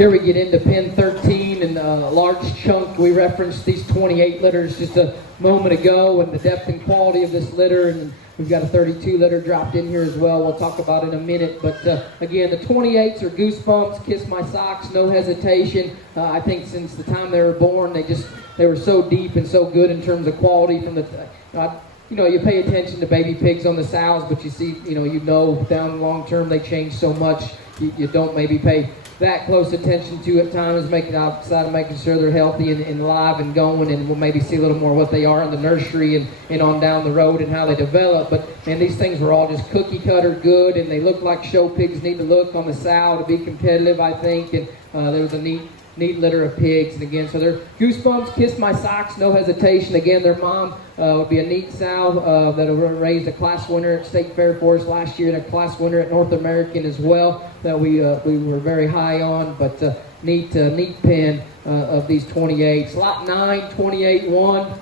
Here we get into pin 13 and a large chunk. We referenced these 28 litters just a moment ago and the depth and quality of this litter. And we've got a 32 litter dropped in here as well. We'll talk about in a minute. But again, the 28s are Goosebumps, Kiss My Socks, No Hesitation. I think since the time they were born, they were so deep and so good in terms of quality from the... you pay attention to baby pigs on the sows, but you see, down long term they change so much. You don't maybe pay that close attention to at times, outside of making sure they're healthy and live and going, and we'll maybe see a little more what they are in the nursery and on down the road and how they develop. But man, these things were all just cookie cutter good, and they look like show pigs need to look on the sow to be competitive, I think. And there was a neat litter of pigs. And again, so they're Goosebumps, Kiss My Socks, No Hesitation. Again, their mom would be a neat sow that raised a class winner at State Fair for us last year and a class winner at North American as well that we were very high on. But neat pin of these 28s. Lot 9, 28-1.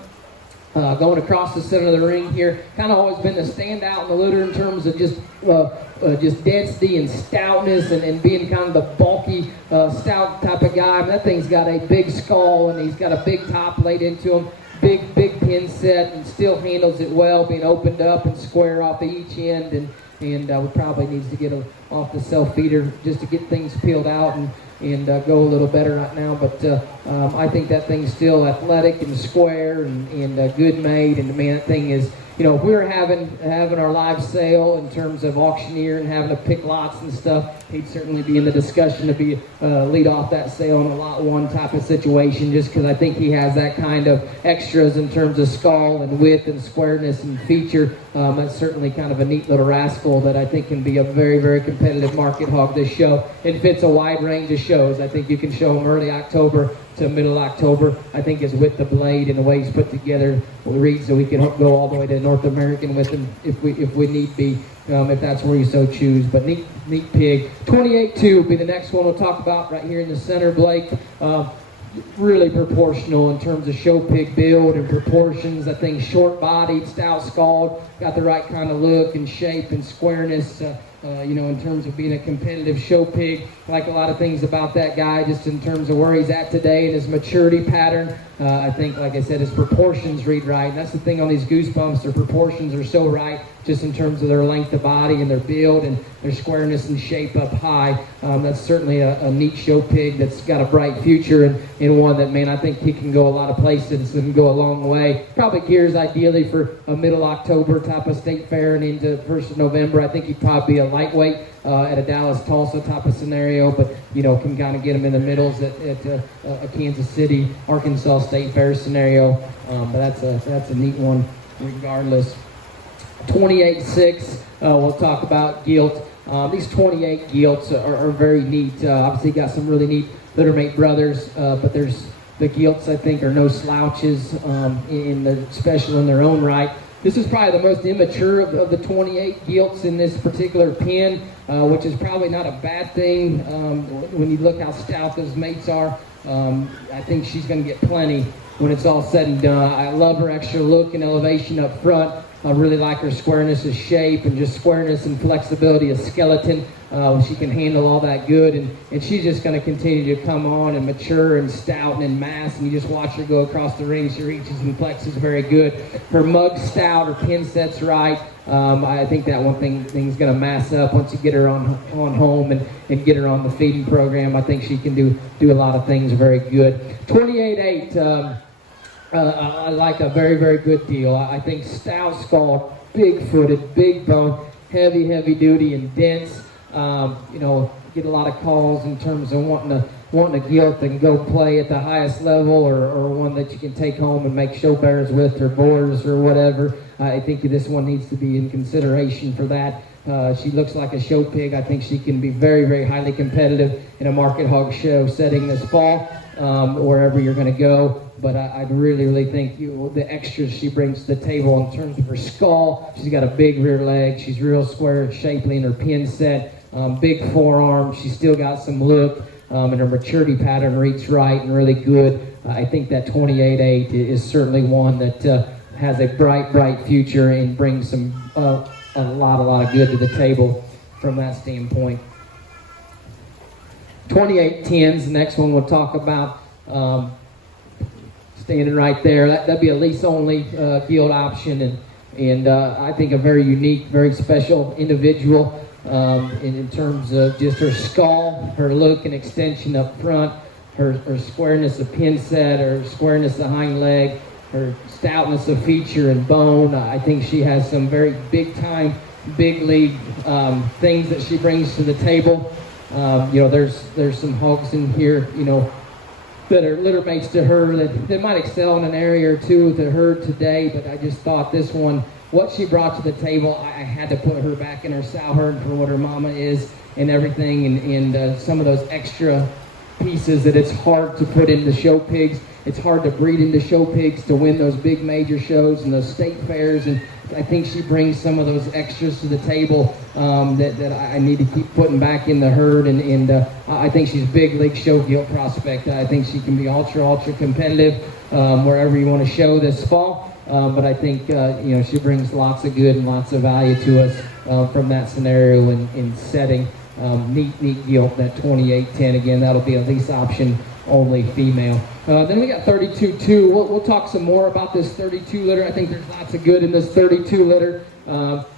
Going across the center of the ring here. Kind of always been the standout in the litter in terms of just density and stoutness and being kind of the bulky, stout type of guy. That thing's got a big skull and he's got a big top laid into him. Big pin set and still handles it well, being opened up and square off each end. And we probably needs to get off the self-feeder just to get things peeled out and go a little better right now. But I think that thing's still athletic and square and good made. And man, that thing is, if we were having our live sale in terms of auctioneer and having to pick lots and stuff, he'd certainly be in the discussion to be lead off that sale in a lot one type of situation, just because I think he has that kind of extras in terms of skull and width and squareness and feature. That's certainly kind of a neat little rascal that I think can be a very, very competitive market hog this show. It fits a wide range of shows. I think you can show him early October to middle October. I think is with the blade and the way he's put together reads so we can go all the way to North American with him if we need be, if that's where you so choose. But neat pig. 28-2 will be the next one we'll talk about right here in the center, Blake. Really proportional in terms of show pig build and proportions. I think short-bodied, stout-skulled, got the right kind of look and shape and squareness. In terms of being a competitive show pig. I like a lot of things about that guy just in terms of where he's at today and his maturity pattern. I think, like I said, his proportions read right. And that's the thing on these Goosebumps. Their proportions are so right just in terms of their length of body and their build and their squareness and shape up high. That's certainly a neat show pig that's got a bright future and one that, man, I think he can go a lot of places and go a long way. Probably gears ideally for a middle October type of state fair and into 1st of November. I think he'd probably be a lightweight at a Dallas-Tulsa type of scenario, but can kind of get him in the middles at a Kansas City, Arkansas State Fair scenario. But that's a neat one regardless. 28-6, we'll talk about gilt. These 28 gilts are very neat. Obviously got some really neat littermate brothers, but there's the gilts I think are no slouches, special in their own right. This is probably the most immature of the 28 gilts in this particular pen, which is probably not a bad thing when you look how stout those mates are. I think she's going to get plenty when it's all said and done. I love her extra look and elevation up front. I really like her squareness of shape and just squareness and flexibility of skeleton. She can handle all that good, and she's just going to continue to come on and mature and stout and in mass, and you just watch her go across the ring. She reaches and flexes very good. Her mug's stout, her pin set's right. I think that one thing's going to mass up once you get her on home and get her on the feeding program. I think she can do a lot of things very good. 28-8. I like a very, very good deal. I think stout skull, big-footed, big bone, heavy duty and dense. Get a lot of calls in terms of wanting a gilt and go play at the highest level or one that you can take home and make show bears with or boars or whatever. I think this one needs to be in consideration for that. She looks like a show pig. I think she can be very, very highly competitive in a market hog show setting this fall, wherever you're going to go. But I really, really think the extras she brings to the table in terms of her skull. She's got a big rear leg. She's real square and shapely in her pin set. Big forearm. She's still got some look, and her maturity pattern reads right and really good. I think that 28-8 is certainly one that has a bright future and brings some a lot of good to the table from that standpoint. 2810s. The next one we'll talk about. Standing right there, that'd be a lease-only field option, and I think a very unique, very special individual in terms of just her skull, her look and extension up front, her squareness of pin set, her squareness of hind leg, her stoutness of feature and bone. I think she has some very big-time, big league things that she brings to the table. There's some hogs in here, that are litter mates to her that might excel in an area or two with the herd today, but I just thought this one, what she brought to the table, I had to put her back in her sow herd for what her mama is and everything, and some of those extra pieces that it's hard to put into show pigs. It's hard to breed into show pigs to win those big major shows and those state fairs, and I think she brings some of those extras to the table that I need to keep putting back in the herd, and I think she's a big league show gilt prospect. I think she can be ultra competitive wherever you want to show this fall, but I think she brings lots of good and lots of value to us from that scenario and setting. Neat gilt, that 2810. Again, that'll be a lease option only female. Then we got 32-2. We'll talk some more about this 32 litter. I think there's lots of good in this 32 litter.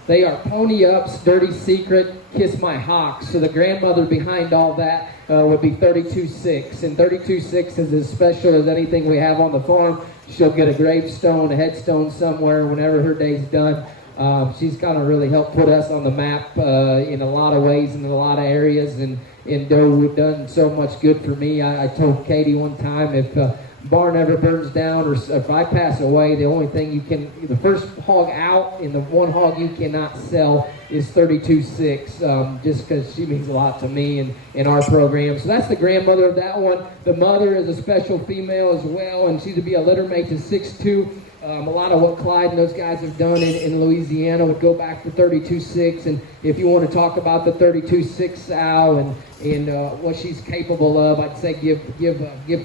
They are Pony Ups, Dirty Secret, Kiss My Hawks. So the grandmother behind all that would be 32-6. And 32-6 is as special as anything we have on the farm. She'll get a gravestone, a headstone somewhere whenever her day's done. She's kind of really helped put us on the map in a lot of ways, in a lot of areas, and Doe done so much good for me. I told Katie one time, if barn ever burns down or if I pass away, the only thing the first hog out and the one hog you cannot sell is 32-6, just because she means a lot to me and in our program. So that's the grandmother of that one. The mother is a special female as well, and she's to be a litter mate to 6'2". A lot of what Clyde and those guys have done in Louisiana would go back to 32-6, and if you want to talk about the 32-6 sow and what she's capable of, I'd say give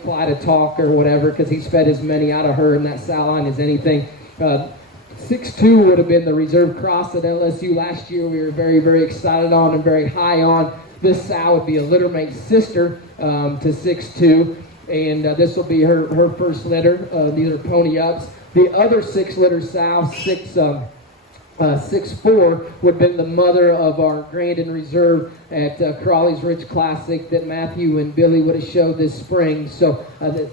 Clyde a talk or whatever, because he's fed as many out of her in that sow line as anything. 6'2" would have been the reserve cross at LSU last year. We were very, very excited on and very high on. This sow would be a litter mate sister to 6'2", and this will be her first litter. These are Pony Ups. The other 6 litter sow, 6'4", would have been the mother of our Grandin Reserve at Crawley's Ridge Classic that Matthew and Billy would have showed this spring. So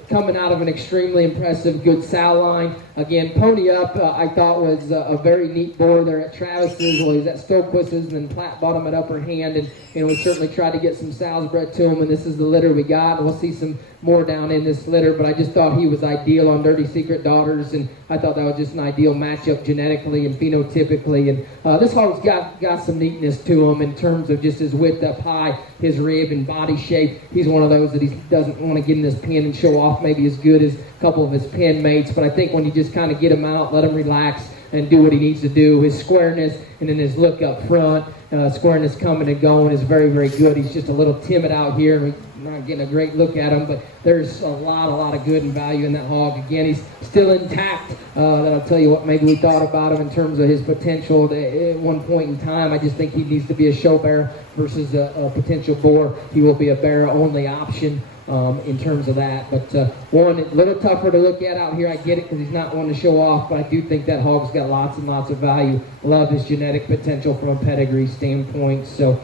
coming out of an extremely impressive good sow line. Again, Pony Up I thought was a very neat boar there at Travis's. Well, he's at Stoquist's, and then Platt bought him at Upper Hand, and we certainly tried to get some sows bred to him, and this is the litter we got, and we'll see some more down in this litter, but I just thought he was ideal on Dirty Secret Daughters, and I thought that was just an ideal matchup genetically and phenotypically, and this hog's got some neatness to him in terms of just his width up high, his rib and body shape. He's one of those that he doesn't want to get in his pen and show off maybe as good as a couple of his pen mates, but I think when you just kind of get him out, let him relax and do what he needs to do, his squareness and then his look up front, squareness coming and going is very, very good. He's just a little timid out here, and we're not getting a great look at him, but there's a lot of good and value in that hog. Again, he's still intact. I'll tell you what maybe we thought about him in terms of his potential at one point in time. I just think he needs to be a show bear versus a potential boar. He will be a bear-only option in terms of that. But one, a little tougher to look at out here. I get it because he's not one to show off, but I do think that hog's got lots and lots of value. Love his genetic potential from a pedigree standpoint. So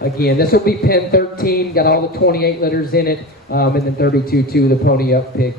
again, this will be pen 13. Got all the 28 litters in it, and then 32-2, the Pony Up pick.